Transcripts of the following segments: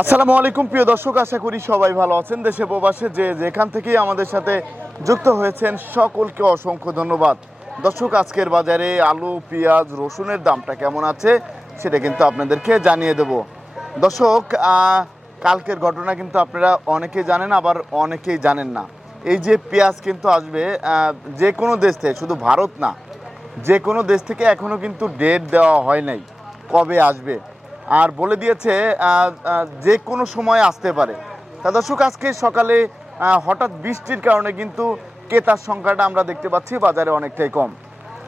আসসালামু আলাইকুম, প্রিয় দর্শক, আশা করি সবাই ভালো আছেন দেশে প্রবাসে। যে যেখান থেকেই আমাদের সাথে যুক্ত হয়েছেন, সকলকে অসংখ্য ধন্যবাদ। দর্শক, আজকের বাজারে আলু, পেঁয়াজ, রসুনের দামটা কেমন আছে, সেটা কিন্তু আপনাদেরকে জানিয়ে দেব। দর্শক কালকের ঘটনা কিন্তু আপনারা অনেকেই জানেন, আবার অনেকেই জানেন না। এই যে পেঁয়াজ কিন্তু আসবে যে কোনো দেশ থেকে, শুধু ভারত না, যে কোনো দেশ থেকে এখনও কিন্তু ডেট দেওয়া হয় নাই, কবে আসবে। আর বলে দিয়েছে যে কোনো সময় আসতে পারে। তা দর্শক, আজকে সকালে হঠাৎ বৃষ্টির কারণে কিন্তু ক্রেতার সংখ্যাটা আমরা দেখতে পাচ্ছি, বাজারে অনেকটাই কম।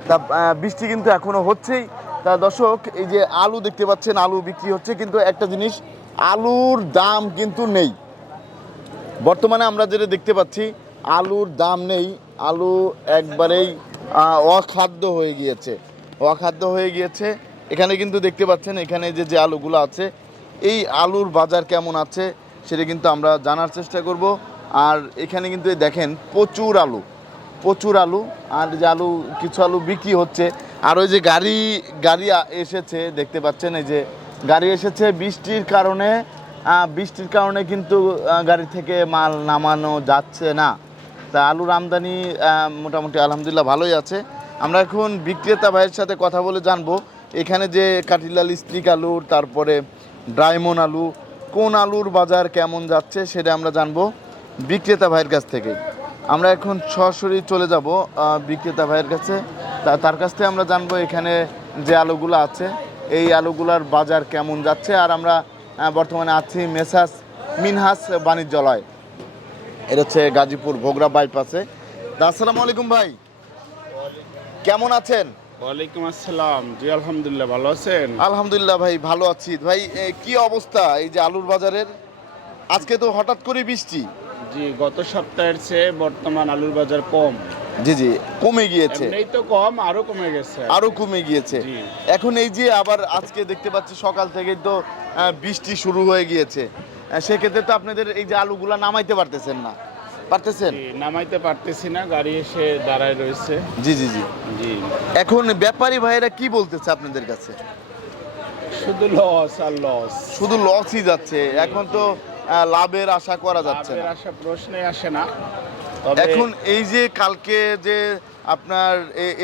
তা বৃষ্টি কিন্তু এখনও হচ্ছেই। তা দর্শক, এই যে আলু দেখতে পাচ্ছেন, আলু বিক্রি হচ্ছে, কিন্তু একটা জিনিস, আলুর দাম কিন্তু নেই। বর্তমানে আমরা যেটা দেখতে পাচ্ছি, আলুর দাম নেই, আলু একবারেই অখাদ্য হয়ে গিয়েছে। অখাদ্য হয়ে গিয়েছে এখানে কিন্তু দেখতে পাচ্ছেন, এখানে যে যে আলুগুলো আছে, এই আলুর বাজার কেমন আছে সেটা কিন্তু আমরা জানার চেষ্টা করব। আর এখানে কিন্তু দেখেন, প্রচুর আলু প্রচুর আলু, আর যে আলু, কিছু আলু বিক্রি হচ্ছে। আর ওই যে গাড়ি গাড়ি এসেছে, দেখতে পাচ্ছেন, এই যে গাড়ি এসেছে বৃষ্টির কারণে বৃষ্টির কারণে কিন্তু গাড়ি থেকে মাল নামানো যাচ্ছে না। তা আলুর আমদানি মোটামুটি আলহামদুলিল্লাহ ভালোই আছে। আমরা এখন বিক্রেতা ভাইয়ের সাথে কথা বলে জানব এখানে যে কাটিলাল স্ত্রিক আলুর তারপরে ড্রাইমন আলু কোন আলুর বাজার কেমন যাচ্ছে সেটা আমরা জানব বিক্রেতা ভাইয়ের কাছ থেকে আমরা এখন সরাসরি চলে যাব বিক্রেতা ভাইয়ের কাছে। তা- তার কাছ থেকে আমরা জানব এখানে যে আলুগুলো আছে এই আলুগুলার বাজার কেমন যাচ্ছে। আর আমরা বর্তমানে আছি মেসাস মিনহাস বাণিজ্যালয়। এটা হচ্ছে গাজীপুর ভোগরা বাইপাসে। আসসালামু আলাইকুম ভাই। কেমন আছেন? ওয়ালাইকুম আসসালাম। জি আলহামদুলিল্লাহ ভালো আছেন? আলহামদুলিল্লাহ ভাই ভালো আছি। ভাই কি অবস্থা এই যে আলুর বাজারের? আজকে তো হঠাৎ করে বৃষ্টি। জি গত সপ্তাহের চেয়ে বর্তমান আলুর বাজার কম। জি জি কমে গিয়েছে। এমনিই তো কম আরও কমে গেছে। আরও কমে গিয়েছে। এখন এই যে আবার আজকে দেখতে পাচ্ছি সকাল থেকেই তো বৃষ্টি শুরু হয়ে গিয়েছে। সেক্ষেত্রে তো আপনাদের এই যে আলুগুলা নামাইতে পারতেছেন না। পারতেছেন? নামাইতে পারতেছি না গাড়ি এসে দাঁড়ায় রয়েছে। জি জি জি। জি। এখন ব্যাপারী ভাইয়েরা কি বলতেছে আপনাদের কাছে? শুধু লস আর লস শুধু লসই যাচ্ছে। এখন তো লাভের আশা করা যাচ্ছে না। আসা প্রশ্নে আসে না। এখন এই যে কালকে যে আপনার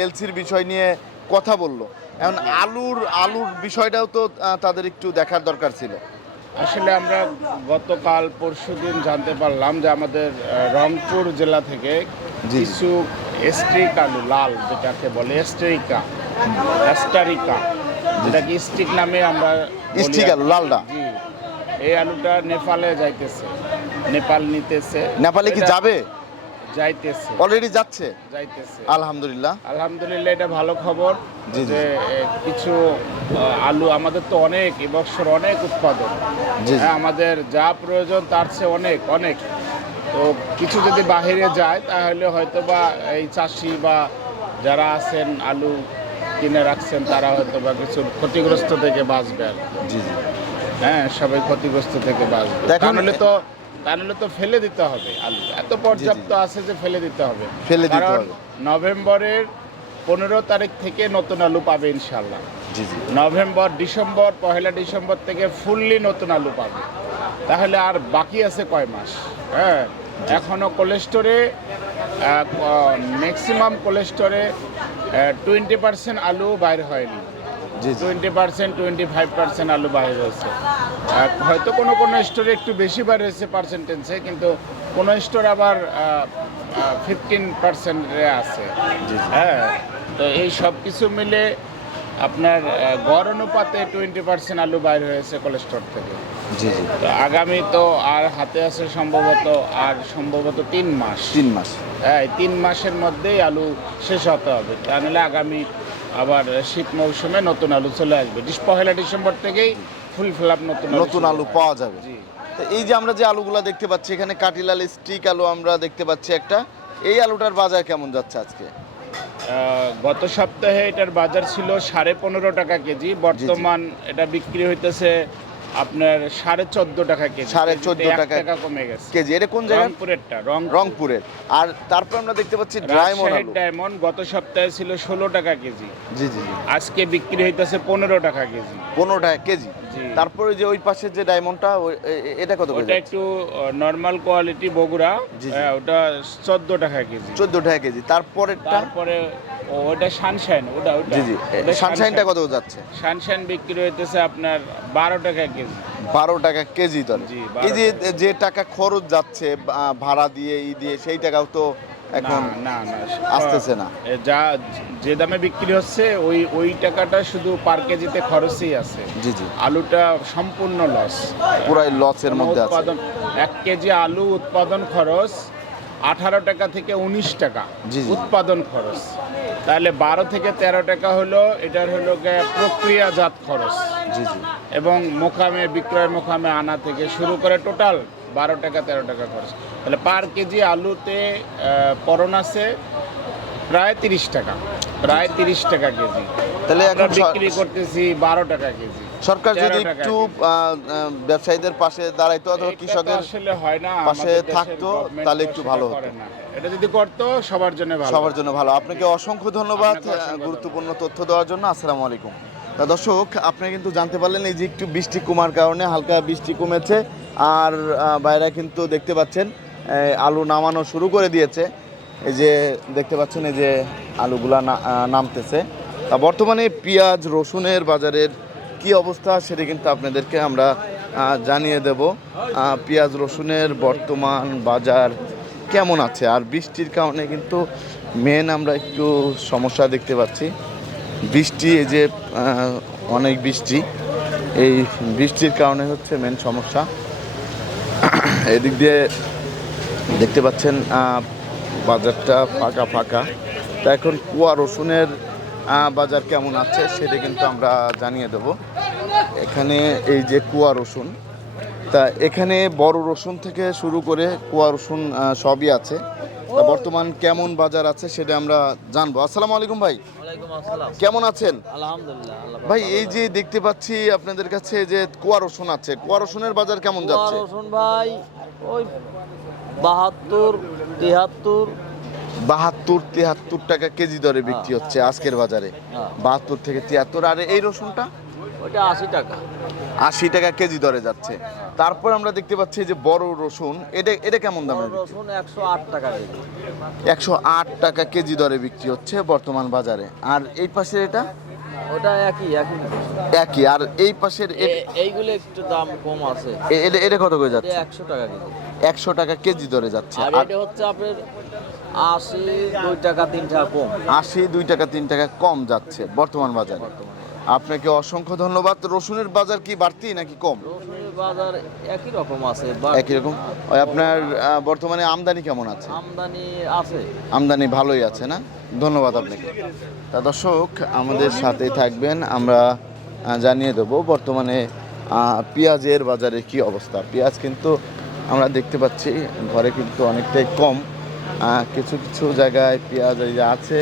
এলসির বিষয় নিয়ে কথা বলল এখন আলুর আলুর বিষয়টাও তো তাদের একটু দেখার দরকার ছিল। আসলে আমরা গতকাল পরশু দিন জানতে পারলাম যে আমাদের রংপুর জেলা থেকে। কিছু স্ট্রিক আলু লাল যেটাকে বলে স্ট্রিকা অ্যাস্টারিকা যেটাকে স্টিক নামে আমরা স্টিক আলু, লালটা। এই আলুটা নেপালে যাইতেছে নেপাল নিতেছে। নেপালে কি যাবে? যাইতেছে। অলরেডি যাচ্ছে? যাইতেছে। আলহামদুলিল্লাহ। আলহামদুলিল্লাহ এটা ভালো খবর। যে কিছু আলু আমাদের তো অনেক এবছর অনেক উৎপাদন। হ্যাঁ, আমাদের যা প্রয়োজন তার চেয়ে অনেক অনেক। তো কিছু যদি বাহিরে যায় তাহলে হয়তো বা এই চাষি বা যারা আছেন আলু কিনে রাখছেন তারা হয়তো বা কিছু ক্ষতিগ্রস্ত থেকে বাঁচবে আর কি। জি জি। হ্যাঁ সবাই ক্ষতিগ্রস্ত থেকে বাঁচবে। তাহলে তো তাহলে তো ফেলে দিতে হবে। আলু এত পর্যাপ্ত আছে যে ফেলে দিতে হবে। ফেলে দিতে হবে। নভেম্বরের পনেরো তারিখ থেকে নতুন আলু পাবে ইনশাল্লাহ নভেম্বর ডিসেম্বর পহেলা ডিসেম্বর থেকে ফুললি নতুন আলু পাবে। তাহলে আর বাকি আছে কয় মাস? হ্যাঁ? এখনও কোলেস্টোরে ম্যাক্সিমাম কোলেস্টোরে টোয়েন্টি পার্সেন্ট আলু বাইর হয়নি। Twenty percent twenty five percent আলু বাইরে হয়েছে। হয়তো কোনো কোনো স্টোরে একটু বেশি বাইরে হয়েছে পার্সেন্টেজে কিন্তু কোনো স্টোর আবার ফিফটিন পার্সেন্টে আছে। হ্যাঁ তো এই সব কিছু মিলে আপনার গড় অনুপাতে টোয়েন্টি পার্সেন্ট আলু বাইর হয়েছে কোলেস্টোর থেকে। জি জি। তো আগামী তো আর হাতে আছে সম্ভবত আর সম্ভবত তিন মাস। তিন মাস। হ্যাঁ তিন মাসের মধ্যেই আলু শেষ হতে হবে। তা নাহলে আগামী আবার শীত মৌসুমে নতুন আলু চলে আসবে। পহেলা ডিসেম্বর থেকেই ফুল ফ্লাপ নতুন নতুন আলু পাওয়া যাবে। তো এই যে আমরা যে আলুগুলা দেখতে পাচ্ছি এখানে কাটিলাল স্টিক আলু আমরা দেখতে পাচ্ছি একটা। এই আলুটার বাজার কেমন যাচ্ছে আজকে? আহ, গত সপ্তাহে এটার বাজার ছিল সাড়ে পনেরো টাকা কেজি। বর্তমান এটা বিক্রি হইতেছে আপনার সাড়ে চোদ্দ টাকা কেজি সাড়ে চোদ্দ টাকা- কমে গেছে। কেজি। এটা কোন জায়গায় রংপুরেরটা রং রংপুরের। আর তারপর আমরা দেখতে পাচ্ছি ডায়মন্ড ডায়মন্ড গত সপ্তাহে ছিল ষোলো টাকা কেজি। জি জি। আজকে বিক্রি হইতেছে পনেরো টাকা কেজি। পনেরো টাকা কেজি। তারপরে যে ওই পাশে যে ডায়মন্ডটা এটা কত করে ওটা একটু নর্মাল কোয়ালিটি বগুড়া। হ্যাঁ, ওটা চোদ্দ টাকা কেজি। চোদ্দ টাকা কেজি। তারপরেরটা? তারপরে ওটা সানশাইন ওটা ওটা। জি জি। সানশাইনটা কত যাচ্ছে? সানশাইন বিক্রি হইতেছে আপনার বারো টাকা কেজি। বারো টাকা কেজি দরে জি, এই যে যে টাকা খরচ যাচ্ছে ভাড়া দিয়ে ই দিয়ে সেই টাকাও তো এখন না না আসতেছে না। যা যে দামে বিক্রি হচ্ছে ওই ওই টাকাটা শুধু পার কেজিতে খরচই আছে। জি জি। আলুটা সম্পূর্ণ লস পুরাই লসের মধ্যে আছে। উৎপাদন এক কেজি আলু উৎপাদন খরচ আঠারো টাকা থেকে উনিশ টাকা। উৎপাদন খরচ। তাহলে বারো থেকে তেরো টাকা হলো এটার হলো প্রক্রিয়াজাত খরচ। জি জি। এবং মোকামে বিক্রয় মোকামে আনা থেকে শুরু করে টোটাল বারো টাকা তেরো টাকা খরচ। তাহলে পার কেজি আলুতে পরন আছে প্রায় তিরিশ টাকা। প্রায় তিরিশ টাকা কেজি। তাহলে এখন বিক্রি করতেছি বারো টাকা কেজি। সরকার যদি একটু ব্যবসায়ীদের পাশে দাঁড়াইতো অথবা কৃষকের আসলে হয় না পাশে থাকতো, তাহলে একটু ভালো হতো। এটা যদি করতো সবার জন্য ভালো সবার জন্য ভালো। আপনাকে অসংখ্য ধন্যবাদ। গুরুত্বপূর্ণ তথ্য দেওয়ার জন্য। আসসালামু আলাইকুম। তা দর্শক আপনি কিন্তু জানতে পারলেন এই যে একটু বৃষ্টি কমার কারণে হালকা বৃষ্টি কমেছে। আর বাইরে কিন্তু দেখতে পাচ্ছেন আলু নামানো শুরু করে দিয়েছে। এই যে দেখতে পাচ্ছেন, এই যে আলুগুলা নামতেছে। তা বর্তমানে পেঁয়াজ, রসুনের বাজারের কি অবস্থা সেটা কিন্তু আপনাদেরকে আমরা জানিয়ে দেব। পেঁয়াজ, রসুনের বর্তমান বাজার কেমন আছে? আর বৃষ্টির কারণে কিন্তু মেন আমরা একটু সমস্যা দেখতে পাচ্ছি। বৃষ্টি, এই যে অনেক বৃষ্টি। এই বৃষ্টির কারণে হচ্ছে মেন সমস্যা। এদিক দিয়ে দেখতে পাচ্ছেন বাজারটা ফাঁকা ফাঁকা। তা এখন কুয়া রসুনের বাজার কেমন আছে সেটা কিন্তু আমরা জানিয়ে দেব। এখানে এই যে কুয়া রসুন, তা এখানে বড় রসুন থেকে শুরু করে কুয়া রসুন সবই আছে। বর্তমান কেমন বাজার আছে সেটা আমরা জানব। আসসালামু আলাইকুম ভাই। কেমন আছেন? আলহামদুলিল্লাহ ভাই এই যে দেখতে পাচ্ছি আপনাদের কাছে যে কুয়া রসুন আছে কুয়া রসুনের বাজার কেমন যাচ্ছে? রসুন ভাই ওই বাহাত্তর তিহাত্তর। বাহাত্তর তিয়াত্তর টাকা কেজি দরে বিক্রি হচ্ছে আজকের বাজারে। হ্যাঁ। বাহাত্তর থেকে তিয়াত্তর আর এই রসুনটা? ওইটা আশি টাকা। আশি টাকা কেজি দরে যাচ্ছে। তারপর আমরা দেখতে পাচ্ছি যে বড় রসুন এটা এটা কেমন দামে রসুন একশো আট টাকা কেজি। একশো আট টাকা কেজি দরে বিক্রি হচ্ছে বর্তমান বাজারে। আর এই পাশে এটা? ওটা একই একই একই আর এই পাশের এইগুলো একটু দাম কম আছে। এ- এটা এটা কত করে যাচ্ছে? একশো টাকা কেজি। একশো টাকা কেজি দরে যাচ্ছে। আর আর এটা হচ্ছে আপনার আশি দুই টাকা তিন টাকা কম। আশি দুই টাকা তিন টাকা কম যাচ্ছে বর্তমান বাজারে। আপনাকে অসংখ্য ধন্যবাদ। রসুনের বাজার কি বাড়তি নাকি কম? রসুনের বাজার একই রকম আছে একই রকম? ওই আপনার বর্তমানে আমদানি কেমন আছে? আমদানি আছে। আমদানি ভালোই আছে না? ধন্যবাদ আপনাকে। তা দর্শক আমাদের সাথেই থাকবেন। আমরা জানিয়ে দেবো বর্তমানে পেঁয়াজের বাজারে কি অবস্থা। পেঁয়াজ কিন্তু আমরা দেখতে পাচ্ছি ঘরে কিন্তু অনেকটাই কম। কিছু কিছু জায়গায় পেঁয়াজ আছে।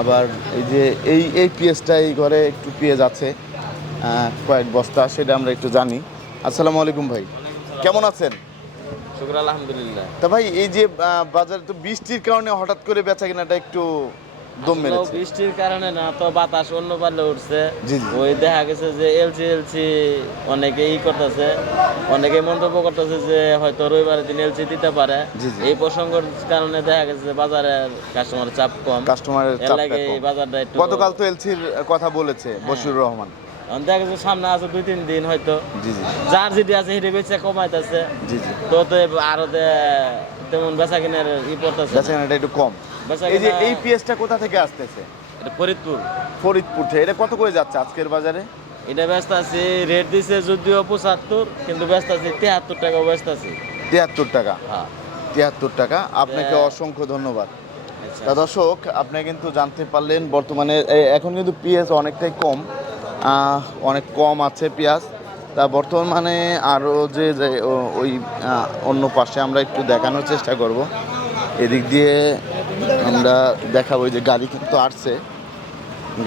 আবার এই যে এই এই পেঁয়াজটা এই ঘরে একটু পেঁয়াজ আছে কয়েক বস্তা সেটা আমরা একটু জানি। আসসালামু আলাইকুম ভাই। কেমন আছেন? শুক্র আলহামদুলিল্লাহ। তা ভাই এই যে বাজারে তো বৃষ্টির কারণে হঠাৎ করে বেচা কেনাটা একটু দম মেরেছে। বৃষ্টির কারণে না তো বাতাস অন্য উঠছে। ওই দেখা গেছে যে এলসি এলসি অনেকে ই করতেছে অনেকে মন্তব্য করতেছে যে হয়তো রবিবারের দিন এলসি দিতে পারে। এই প্রসঙ্গের কারণে দেখা গেছে যে বাজারের কাস্টমার চাপ কম। কাস্টমারের এই কম। বাজারটা একটু গতকাল তো এলসির কথা বলেছে বশির রহমান। দেখা গেছে সামনে আছে দুই তিন দিন হয়তো। যার যেটি আছে সেটি বেচে কমাইতেছে। তো তো আরও তেমন বেচা কিনার ই পড়তেছে বেচা কেনাটা একটু কম। এই যে এই পেঁয়াজটা কোথা থেকে আসতেছে? এটা ফরিদপুর। ফরিদপুর থেকে। এটা কত করে যাচ্ছে আজকের বাজারে? এটা ব্যস্ত আছে রেট দিছে যদিও পঁচাত্তর কিন্তু ব্যস্ত আছে তিয়াত্তর টাকা ব্যস্ত আছে। তিয়াত্তর টাকা? হ্যাঁ। তিয়াত্তর টাকা। আপনাকে হ্যাঁ। অসংখ্য ধন্যবাদ। আচ্ছা। তা দর্শক আপনি কিন্তু জানতে পারলেন বর্তমানে এখন কিন্তু পেঁয়াজ অনেকটাই কম। অনেক কম আছে পেঁয়াজ। তা বর্তমানে আরও যে ওই অন্য পাশে আমরা একটু দেখানোর চেষ্টা করব। এদিক দিয়ে আমরা দেখাবো যে গাড়ি কিন্তু আসছে।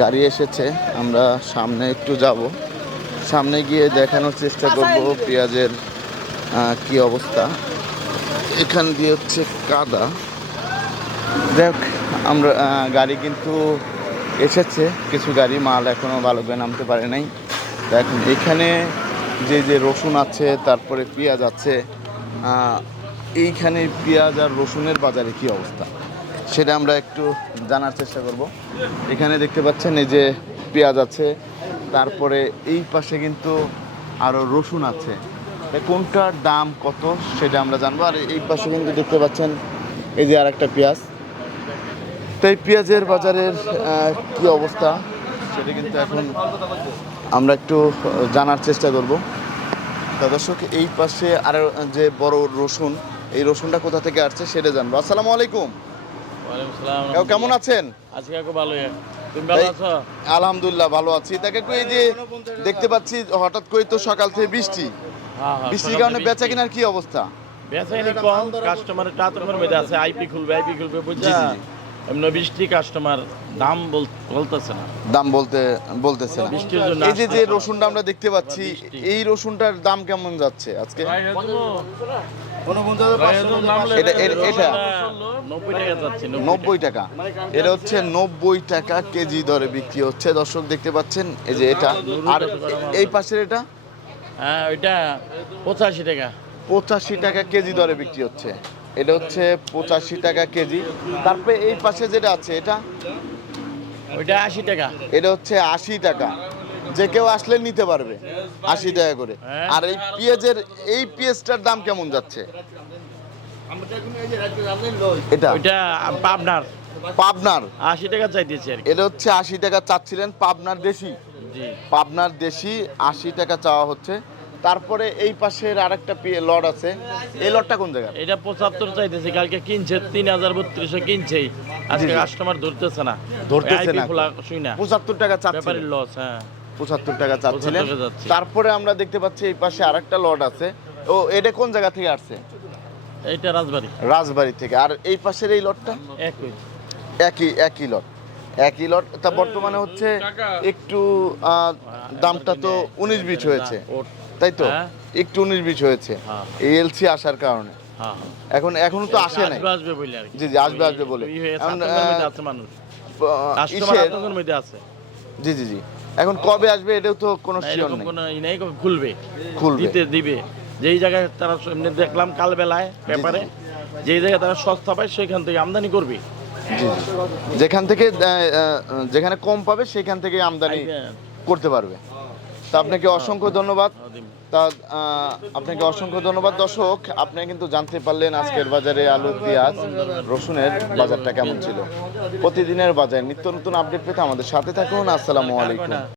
গাড়ি এসেছে, আমরা সামনে একটু যাব। সামনে গিয়ে দেখানোর চেষ্টা করব পেঁয়াজের কি অবস্থা। এখান দিয়ে হচ্ছে কাদা। দেখ, আমরা গাড়ি কিন্তু এসেছে, কিছু গাড়ি মাল এখনও ভালো করে নামতে পারে নাই। তো এখন যে যে রসুন আছে, তারপরে পেঁয়াজ আছে এইখানে পেঁয়াজ আর রসুনের বাজারে কি অবস্থা? সেটা আমরা একটু জানার চেষ্টা করব। এখানে দেখতে পাচ্ছেন এই যে পেঁয়াজ আছে, তারপরে এই পাশে কিন্তু আরও রসুন আছে। কোনটার দাম কত সেটা আমরা জানব। আর এই পাশে কিন্তু দেখতে পাচ্ছেন এই যে আর একটা পেঁয়াজ তাই পেঁয়াজের বাজারের কি অবস্থা সেটা কিন্তু এখন আমরা একটু জানার চেষ্টা করব। তা দর্শক, এই পাশে আর যে বড় রসুন এই রসুনটা কোথা থেকে আসছে সেটা জানব। আসসালামু আলাইকুম। কেমন আছেন? আজকে কাকু ভালো তুমি ভালো এই- আছো? আলহামদুলিল্লাহ ভালো আছি। তাকে এই যে দেখতে পাচ্ছি হঠাৎ করে তো সকাল থেকে বৃষ্টি। হ্যাঁ হ্যাঁ বৃষ্টির কারণে বেচা কেনার কি অবস্থা? বেচাইনি কম কাস্টমারের টাতমের মধ্যে আছে আইপি খুলবে আইপি খুলবে বুঝছা এমনি বৃষ্টি কাস্টমার দাম বল- বলতেছে না। দাম বলতে বলতেছে না। বৃষ্টির জন্য এই যে যে রসুনটা আমরা দেখতে পাচ্ছি এই রসুনটার দাম কেমন যাচ্ছে আজকে? নব্বই টাকা যাচ্ছে নব্বই টাকা। এটা হচ্ছে নব্বই টাকা কেজি দরে বিক্রি হচ্ছে। দর্শক দেখতে পাচ্ছেন এই যে এটা। আর এই পাশের এটা? হ্যাঁ ওইটা পঁচাশি টাকা। পঁচাশি টাকা কেজি দরে বিক্রি হচ্ছে। এটা হচ্ছে পঁচাশি টাকা কেজি। তারপরে এই পাশে যেটা আছে এটা? ওইটা আশি টাকা। এটা হচ্ছে আশি টাকা। যে কেউ আসলে নিতে পারবে আশি টাকা করে। হ্যাঁ। আর এই পেঁয়াজের এই পেঁয়াজটার দাম কেমন যাচ্ছে? এটা? ওইটা পাবনার। পাবনার? আশি টাকা চাইতেছে আর এটা হচ্ছে আশি টাকা চাচ্ছিলেন পাবনার দেশি। পাবনার দেশি আশি টাকা চাওয়া হচ্ছে। তারপরে এই পাশের আরেকটা লট আছে। এই লটটা কোন জায়গা এটা পঁচাত্তর চাইতেছে কালকে কিনছে তিন হাজার বত্রিশশো কিনছেই। আজকে। কাস্টমার ধরতেছে না। ধরতেছে না। খোলা শুই না। পঁচাত্তর টাকা চাচ্ছিলেন। লস হ্যাঁ। পঁচাত্তর টাকা চাচ্ছিলেন। 75 টাকা যাচ্ছে। তারপরে আমরা দেখতে পাচ্ছি এই পাশে আরেকটা লট আছে। ও এটা কোন জায়গা থেকে আসছে? এইটা রাজবাড়ি। রাজবাড়ি থেকে। আর এই পাশের এই লটটা? একই। একই একই লট। একই লট। তা বর্তমানে হচ্ছে একটু দামটা তো উনিশ বিশ হয়েছে। তাই তো? হ্যাঁ। একটু উনিশ বিশ হয়েছে। হ্যাঁ। এলসি আসার কারণে। হ্যাঁ। এখন এখনও তো আসে নাই। জি জি আসবে আসবে বলে। জি জি জি। এখন কবে আসবে এটাও তো কোনো শিওর নেই। কোনো ই নেই খুলবে। খুলবে। দিতে দিবে। যেই জায়গায় তারা এমনি দেখলাম কাল বেলায় পেপারে যেই জায়গায় তারা সস্তা পায় সেখান থেকে আমদানি করবে। যেখান থেকে যেখানে কম পাবে সেখান থেকে আমদানি করতে পারবে। তা আপনাকে অসংখ্য ধন্যবাদ। হ্যাঁ। তা আপনাকে অসংখ্য ধন্যবাদ। দর্শক, আপনি কিন্তু জানতে পারলেন আজকের বাজারে আলু, পেঁয়াজ, রসুনের বাজারটা কেমন ছিল। প্রতিদিনের বাজার, নিত্য নতুন আপডেট পেতে আমাদের সাথে থাকুন। আসসালামু আলাইকুম।